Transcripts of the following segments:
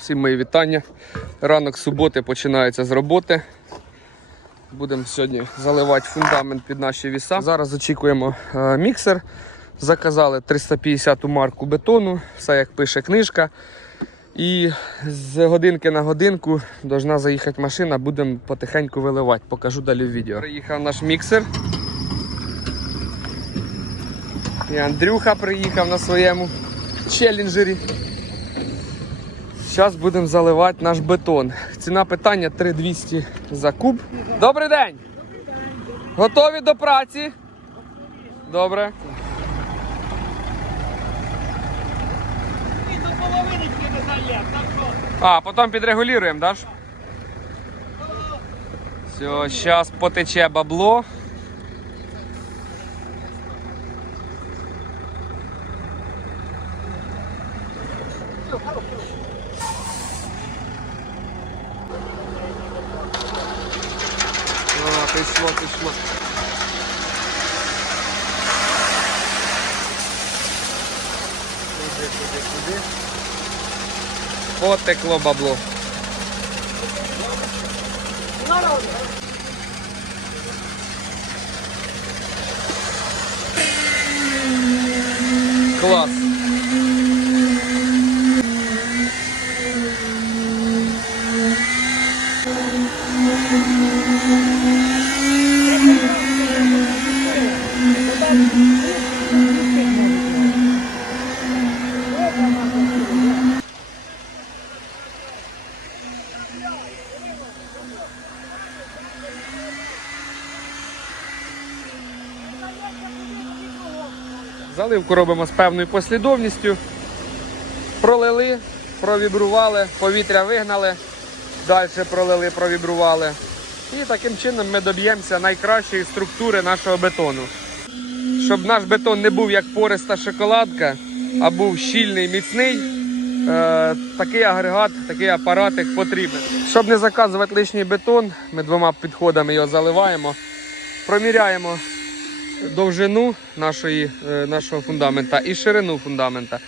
Всім мої вітання. Ранок суботи починається з роботи. Будемо сьогодні заливати фундамент під наші віса. Зараз очікуємо е, міксер. Заказали 350 марку бетону, все як пише книжка. І з годинки на годинку должна заїхати машина, будемо потихеньку виливати. Покажу далі в відео. Приїхав наш міксер. І Андрюха приїхав на своєму челленджері. Зараз будемо заливати наш бетон. Ціна питання 3200 за куб. Добрий день! Готові до праці? Добре. Так? А, потім підрегулюємо, ж? Все, зараз потече бабло. О, пішло, пішло. Куди, куди, куди? Потекло бабло. Клас. Заливку робимо з певною послідовністю. Пролили, провібрували, повітря вигнали, далі пролили, провібрували. І таким чином ми доб'ємося найкращої структури нашого бетону. Щоб наш бетон не був як пориста шоколадка, а був щільний, міцний, е, такий агрегат, такий апаратик потрібен. Щоб не заказувати лишній бетон, ми двома підходами його заливаємо, проміряємо довжину нашої, е, нашого фундамента і ширину фундамента,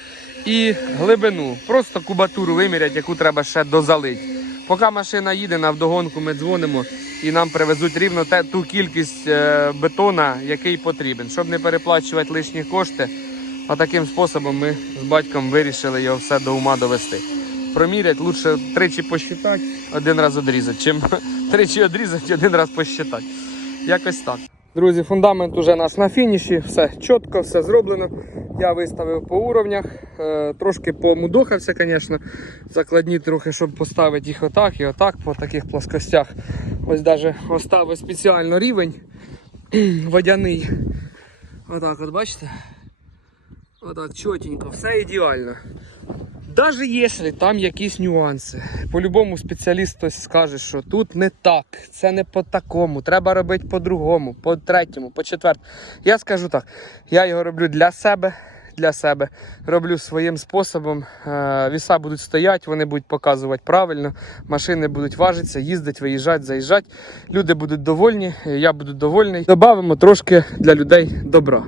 і глибину. Просто кубатуру вимірять, яку треба ще дозалити. Поки машина їде на вдогонку, ми дзвонимо і нам привезуть рівно те, ту кількість е, бетона, який потрібен, щоб не переплачувати лишні кошти. А таким способом ми з батьком вирішили його все до ума довести. Промірять, лучше тричі посчитати, один раз одрізати, чим тричі одрізати, один раз посчитати. Якось так. Друзі, фундамент уже у нас на фініші, все чітко, все зроблено. Я виставив по уровнях, е, трошки помудохався, звісно. Закладні трохи, щоб поставити їх отак і отак по таких плоскостях. Ось навіть оставив спеціально рівень водяний. Отак, от бачите? Отак, чотенько, все ідеально. Навіть якщо там якісь нюанси, по-любому спеціаліст хтось скаже, що тут не так, це не по такому, треба робити по-другому, по третьому, по четвертому. Я скажу так, я його роблю для себе, для себе, роблю своїм способом. Е, Віса будуть стояти, вони будуть показувати правильно, машини будуть важитися, їздити, виїжджати, заїжджати. Люди будуть довольні, я буду довольний. Добавимо трошки для людей добра.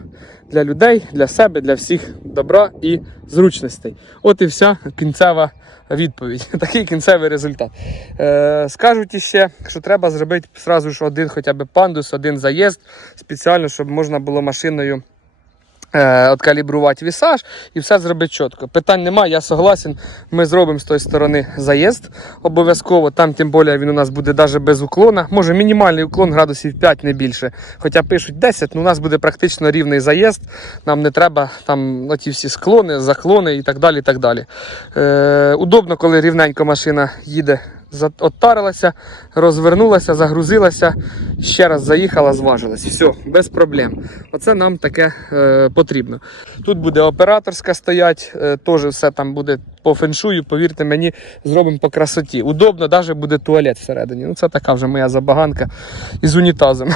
Для людей, для себе, для всіх добра і зручностей. От і вся кінцева відповідь. Такий кінцевий результат. Е, скажуть іще, що треба зробити сразу ж один хоча б пандус, один заїзд, спеціально, щоб можна було машиною. Е, Откалібрувати вісаж і все зробити чітко. Питань немає, я согласен. Ми зробимо з тої сторони заїзд обов'язково. Там, тим більше, він у нас буде навіть без уклона. Може, мінімальний уклон градусів 5, не більше. Хоча пишуть 10, ну у нас буде практично рівний заїзд. Нам не треба там оті всі склони, заклони і так далі. І так далі. Е, удобно, коли рівненько машина їде. Оттарилася, розвернулася, загрузилася, ще раз заїхала, зважилась. Все, без проблем. Оце нам таке е, потрібно. Тут буде операторська стоять, е, теж все там буде по феншую, повірте мені, зробимо по красоті. Удобно, навіть буде туалет всередині. Ну, це така вже моя забаганка із унітазом.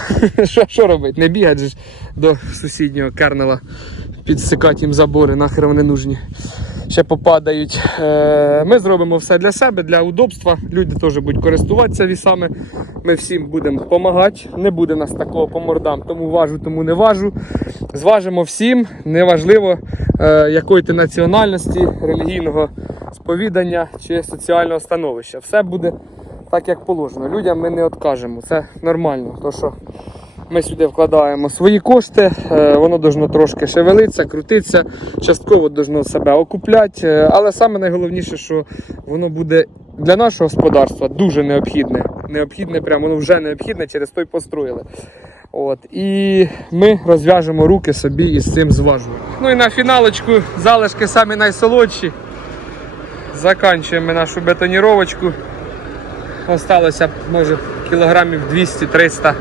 Що, робити? Не бігати ж до сусіднього кернела, підсикати їм забори, нахер вони нужні. Ще попадають. Е, Ми зробимо все для себе, для удобства. Люди теж будуть користуватися вісами. Ми всім будемо допомагати. Не буде нас такого по мордам, тому важу, тому не важу. Зважимо всім, неважливо, е, якої ти національності, релігійного сповідання чи соціального становища. Все буде так, як положено. Людям ми не откажемо. Це нормально. То, що ми сюди вкладаємо свої кошти, е, воно должно трошки шевелитися, крутитися, частково должно себе окупляти. е, Але саме найголовніше, що воно буде для нашого господарства дуже необхідне. Необхідне, прямо воно вже необхідне, через той построїли. От, і ми розв'яжемо руки собі із цим зважуванням. Ну і на фіналочку залишки самі найсолодші. Заканчуємо нашу бетоніровочку. Осталося, може, кілограмів 200-300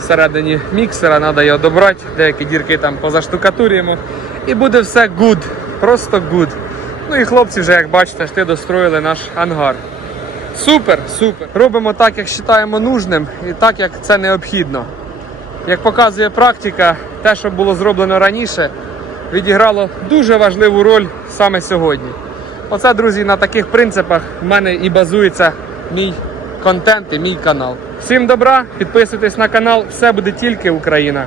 всередині міксера, треба його добрати, деякі дірки там позаштукатурюємо. І буде все good, просто good. Ну і хлопці вже, як бачите, ти достроїли наш ангар. Супер, супер. Робимо так, як вважаємо нужним, і так, як це необхідно. Як показує практика, те, що було зроблено раніше, відіграло дуже важливу роль саме сьогодні. Оце, друзі, на таких принципах в мене і базується мій контент і мій канал. Всім добра, підписуйтесь на канал, все буде тільки Україна.